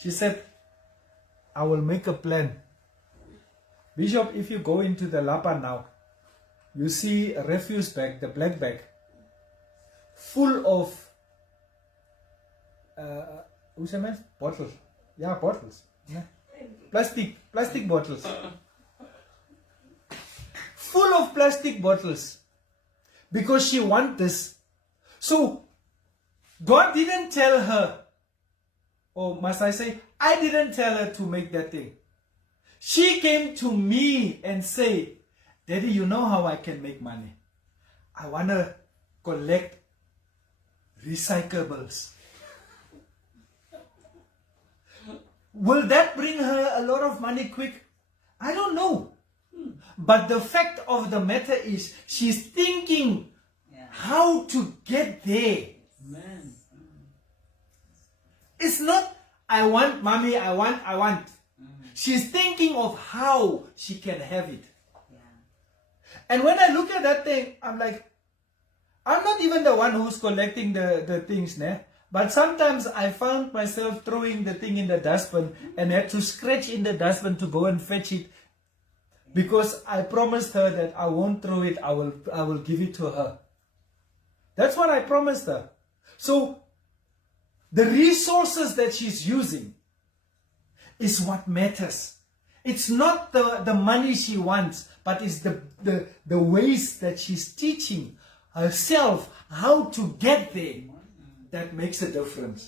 She said, I will make a plan. Bishop, if you go into the Lapa now, you see a refuse bag, the black bag, full of bottles. Yeah, bottles. Yeah. Plastic bottles. Full of plastic bottles. Because she wants this. So, God didn't tell her, or must I say, I didn't tell her to make that thing. She came to me and say, Daddy, you know how I can make money. I want to collect recyclables. Will that bring her a lot of money quick? I don't know. But the fact of the matter is, she's thinking how to get there. Amen. It's not, I want, mommy, I want. She's thinking of how she can have it. And when I look at that thing, I'm like, I'm not even the one who's collecting the things, né? But sometimes I found myself throwing the thing in the dustbin and had to scratch in the dustbin to go and fetch it. Because I promised her that I won't throw it, I will give it to her. That's what I promised her. So, the resources that she's using is what matters. It's not the money she wants, but it's the ways that she's teaching herself how to get there that makes a difference.